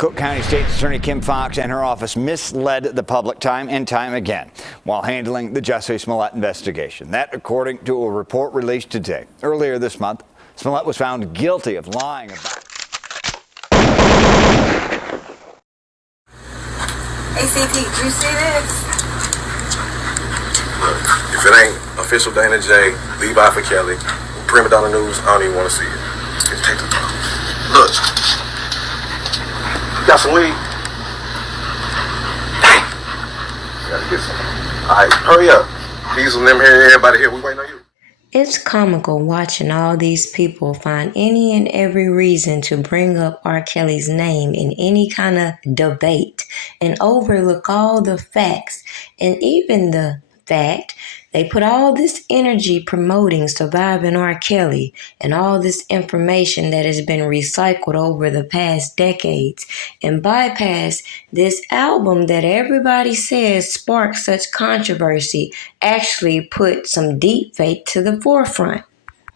Cook County State's Attorney Kim Foxx and her office misled the public time and time again while handling the Jussie Smollett investigation. That, according to a report released today. Earlier this month, Smollett was found guilty of lying about. ACP, did you see this? Look, if it ain't official Dana J, Levi for Kelly, Primadonnanews, I don't even want to see it. Just take the phone. Look. Got some weed? Dang. Gotta get some. Alright, hurry up. Diesel and them here, everybody here, we waiting on you. It's comical watching all these people find any and every reason to bring up R. Kelly's name in any kind of debate and overlook all the facts and even the fact they put all this energy promoting surviving R. Kelly and all this information that has been recycled over the past decades and bypass this album that everybody says sparked such controversy, actually put some deep fake to the forefront.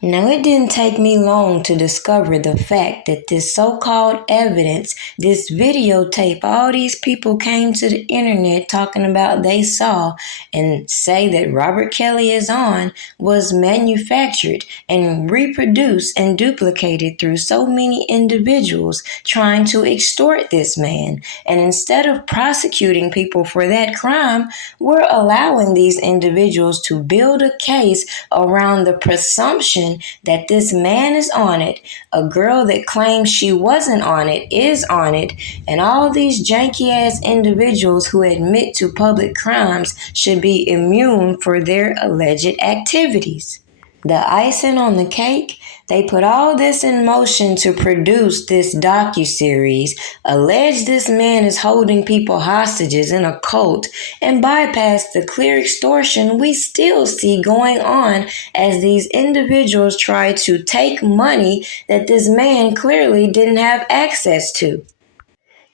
Now, it didn't take me long to discover the fact that this so-called evidence, this videotape, all these people came to the internet talking about they saw and say that Robert Kelly is on, was manufactured and reproduced and duplicated through so many individuals trying to extort this man. And instead of prosecuting people for that crime, we're allowing these individuals to build a case around the presumption that this man is on it, a girl that claims she wasn't on it is on it, and all these janky-ass individuals who admit to public crimes should be immune for their alleged activities. The icing on the cake, they put all this in motion to produce this docuseries, allege this man is holding people hostages in a cult, and bypass the clear extortion we still see going on as these individuals try to take money that this man clearly didn't have access to.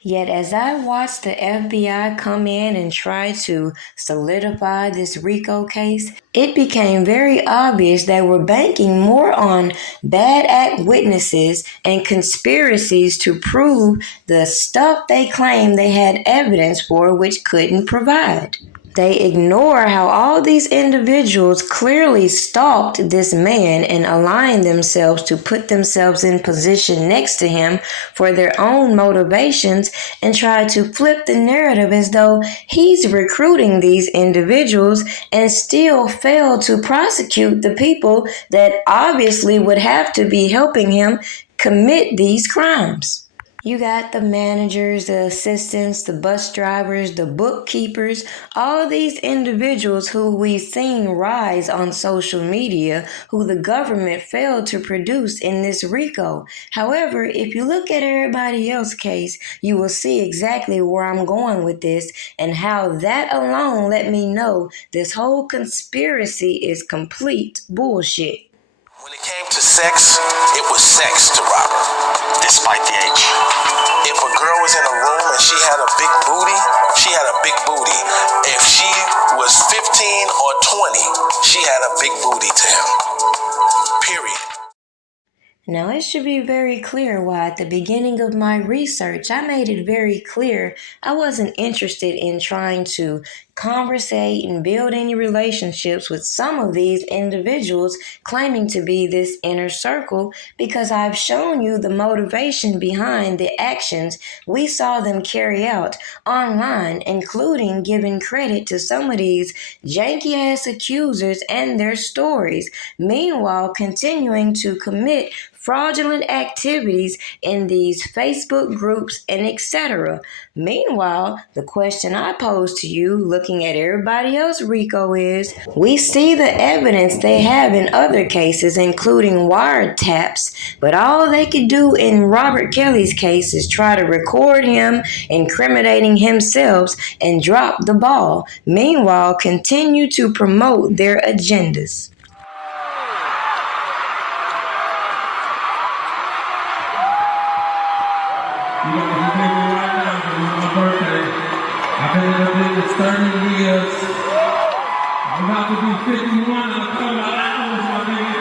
Yet as I watched the FBI come in and try to solidify this RICO case, it became very obvious they were banking more on bad act witnesses and conspiracies to prove the stuff they claimed they had evidence for which couldn't provide. They ignore how all these individuals clearly stalked this man and aligned themselves to put themselves in position next to him for their own motivations and try to flip the narrative as though he's recruiting these individuals and still fail to prosecute the people that obviously would have to be helping him commit these crimes. You got the managers, the assistants, the bus drivers, the bookkeepers, all these individuals who we've seen rise on social media, who the government failed to produce in this RICO. However, if you look at everybody else's case, you will see exactly where I'm going with this and how that alone let me know this whole conspiracy is complete bullshit. When it came to sex, it was sex to Robert, despite the age. If a girl was in a room and she had a big booty, she had a big booty. If she was 15 or 20, she had a big booty to him. Period. Now, it should be very clear why at the beginning of my research, I made it very clear I wasn't interested in trying to conversate and build any relationships with some of these individuals claiming to be this inner circle, because I've shown you the motivation behind the actions we saw them carry out online, including giving credit to some of these janky-ass accusers and their stories, meanwhile continuing to commit fraudulent activities in these Facebook groups and etc. Meanwhile, the question I pose to you, looking at everybody else RICO, is we see the evidence they have in other cases, including wiretaps, but all they could do in Robert Kelly's case is try to record him incriminating himself and drop the ball. Meanwhile, continue to promote their agendas. You know, you pay me right now because it's my birthday. I've been in the business 30 years. I'm about to be 51 and I'm talking about hours, my nigga.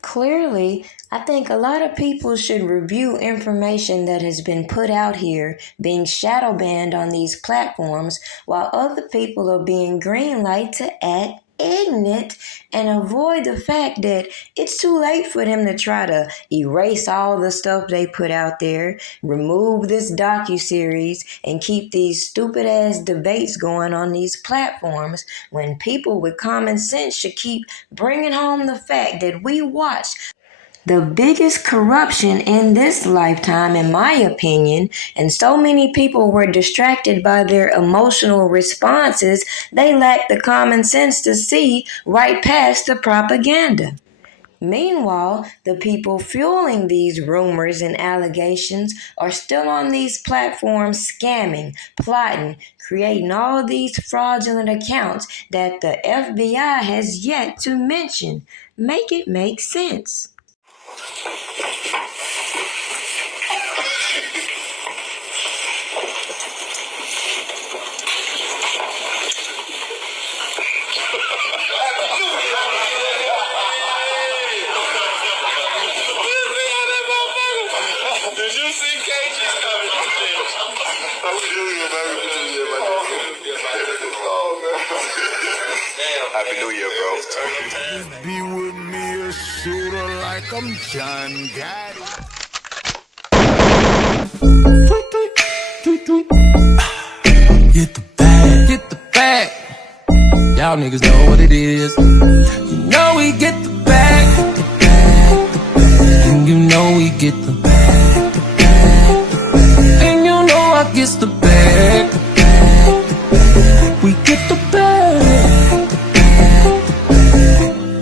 Clearly, I think a lot of people should review information that has been put out here being shadow banned on these platforms while other people are being greenlight to act ignorant and avoid the fact that it's too late for them to try to erase all the stuff they put out there, remove this docuseries, and keep these stupid ass debates going on these platforms when people with common sense should keep bringing home the fact that we watched the biggest corruption in this lifetime, in my opinion, and so many people were distracted by their emotional responses, they lacked the common sense to see right past the propaganda. Meanwhile, the people fueling these rumors and allegations are still on these platforms scamming, plotting, creating all these fraudulent accounts that the FBI has yet to mention. Make it make sense. Did you see KG's coming? Happy New Year, bro. Be with me a shooter like I'm John Gotti. Get the bag. Get the bag. Y'all niggas know what it is. You know we get the bag. Get the bag. And you know we get the bag. And you know I gets the bag. We get the bag.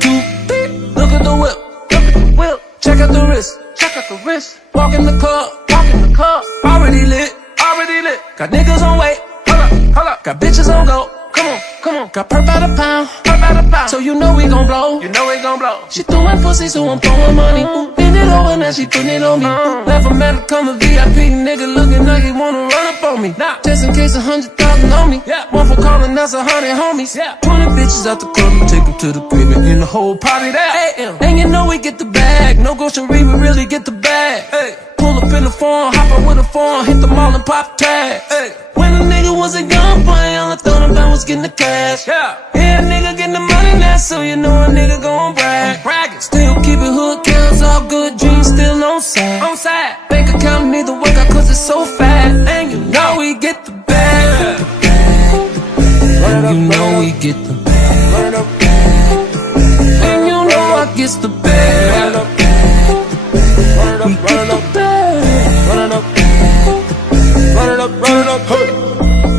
Too big. Look at the whip. Look at the whip. Check out the wrist. Check out the wrist. Walk in the club. Walk in the club. Already lit. Already lit. Got niggas on wait. Hold up. Hold up. Got bitches on go. Come on, come on. Got perp out a pound, perp out a pound. So you know we gon' blow, you know we gon' blow. She throwin' pussy, so I'm throwin' money. Bend it over, now she puttin' it on me. Never met her come a VIP, nigga looking like he wanna run up on me. Nah, just in case 100,000 on me. Yeah, one for calling, that's 100 homies. Yeah, 20 bitches out the club and take them to the crib and in the whole party there. And you know we get the bag, no grocery, we really get the bag. Hey. Pull up in the phone, hop up with a phone, hit the mall and pop tags. Hey. When a nigga was a young boy, all I thought about was getting the cash. Yeah, a nigga getting the money now, so you know a nigga gon' brag. Still keeping hood counts, all good dreams still on side. On side. Bank account need to work out cause it's so fat. And you know we get the bag. And you know we get the bag. And you know I gets the bag. We get the bag.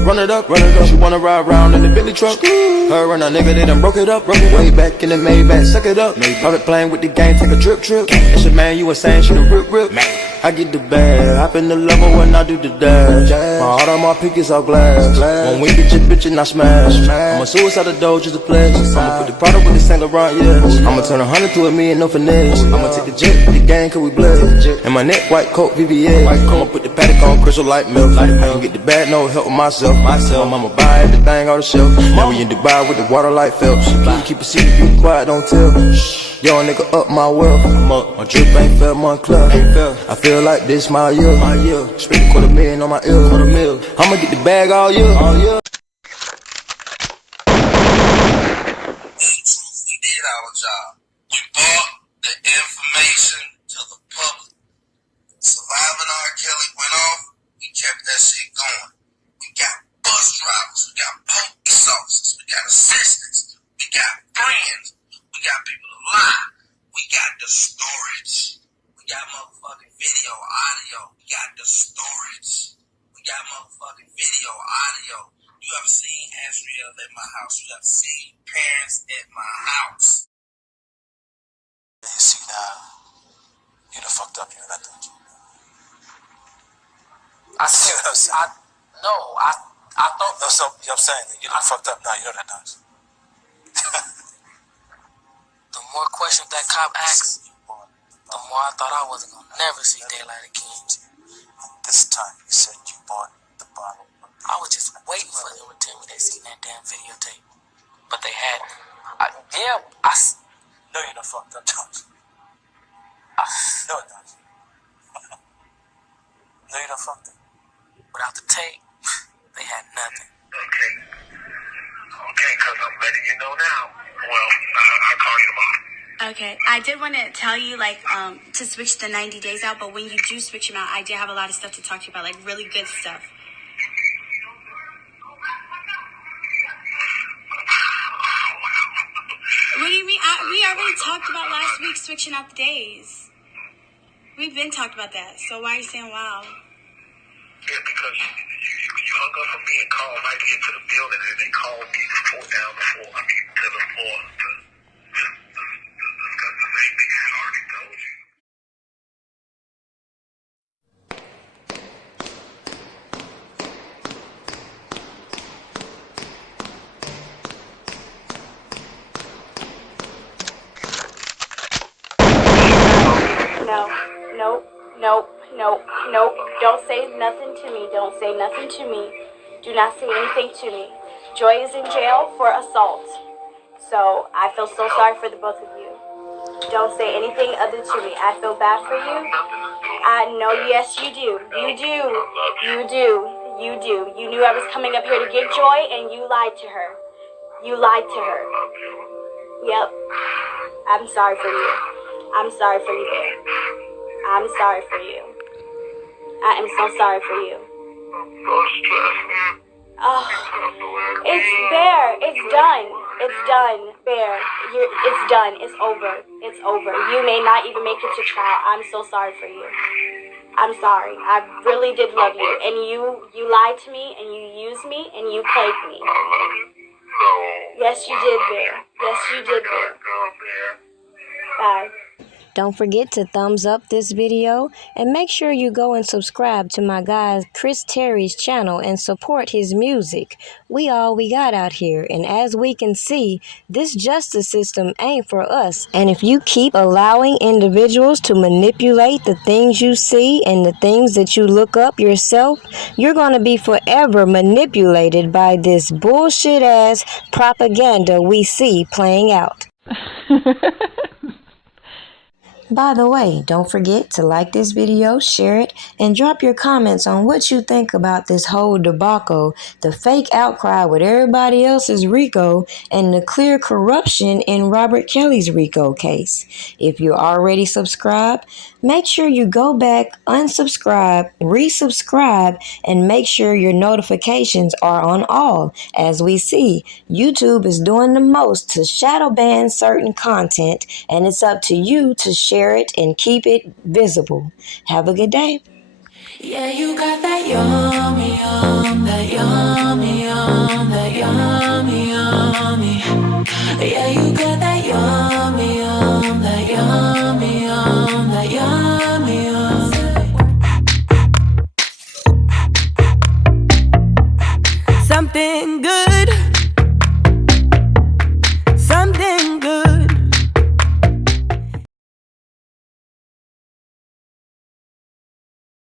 Run it up, she wanna ride round in the Bentley truck. Her and a nigga, they done broke it up. Way back in the Maybach, suck it up. Private plane with the gang, take a trip. It's your man, you was saying she the rip. I get the bag, hop in the level when I do the dash. My heart on my pinkies all glass. When we get your bitch and I smash. I'm a suicide doge, just a pledge. I'ma put the product with the Saint Laurent, yeah. I'ma turn 100 to a million, no finesse. I'ma take the jet, the gang, cause we blessed. And my neck, white coat, VVS. I'ma put the paddock on, crystal light milk. I can get the bag, no help with myself. I'ma buy everything on the shelf. Now we in Dubai with the water like Phelps. Keep a secret, be quiet, don't tell. Yo, nigga, up my wealth. My drip ain't fair, Montclair. I feel like this my year. Spend $250,000 on my ear. I'ma get the bag all year. We did our job. We brought the information to the public. Surviving R. Kelly went off. We kept that shit going. We got bus drivers. We got police officers. We got assistants. We got friends. We got people to lie. We got the storage. We got motherfucking video, audio. We got the storage. We got motherfucking video, audio. You ever seen Asriel at my house? You ever seen parents at my house? See now, you done fucked up, you know that, don't you? I see what I'm saying. I thought. No, so, you know what I'm saying? You done fucked up now, you know that, don't you? The more questions that cop asked, the more I thought I wasn't gonna never see daylight again. This time you said you bought the bottle. I was just waiting for them to tell me they seen that damn videotape, but they hadn't. I know you done fucked up, don't you? I know it does. No, you done fucked it. Without the tape, they had nothing. Okay. Okay, because I'm letting you know now. Well, I'll call you tomorrow. Okay. I did want to tell you, to switch the 90 days out, but when you do switch them out, I do have a lot of stuff to talk to you about, like really good stuff. What do you mean? We already talked about last week switching out the days. We've been talked about that. So why are you saying wow? Yeah, because you hung up on me and called right here to the building, and they called me to the floor to discuss the same thing I had already told you. No. Don't say nothing to me. Don't say nothing to me. Do not say anything to me. Joy is in jail for assault. So I feel so sorry for the both of you. Don't say anything other to me. I feel bad for you. I know, yes, you do. You knew I was coming up here to get Joy, and you lied to her. Yep. I'm sorry for you. I'm sorry for you, Bear. I'm sorry for you. I am so sorry for you. Oh, it's Bear. It's done. Bear. It's done. It's over. You may not even make it to trial. I'm so sorry for you. I'm sorry. I really did love you. And you lied to me, and you used me, and you played me. Yes, you did, Bear. Bye. Don't forget to thumbs up this video and make sure you go and subscribe to my guy Chris Terry's channel and support his music. We all we got out here, and as we can see, this justice system ain't for us. And if you keep allowing individuals to manipulate the things you see and the things that you look up yourself, you're going to be forever manipulated by this bullshit ass propaganda we see playing out. By the way, don't forget to like this video, share it, and drop your comments on what you think about this whole debacle, the fake outcry with everybody else's RICO, and the clear corruption in Robert Kelly's RICO case. If you're already subscribed, make sure you go back, unsubscribe, resubscribe, and make sure your notifications are on all. As we see, YouTube is doing the most to shadow ban certain content, and it's up to you to share it and keep it visible. Have a good day. Yeah, you got that yummy, that yummy, that yummy. Yeah, you got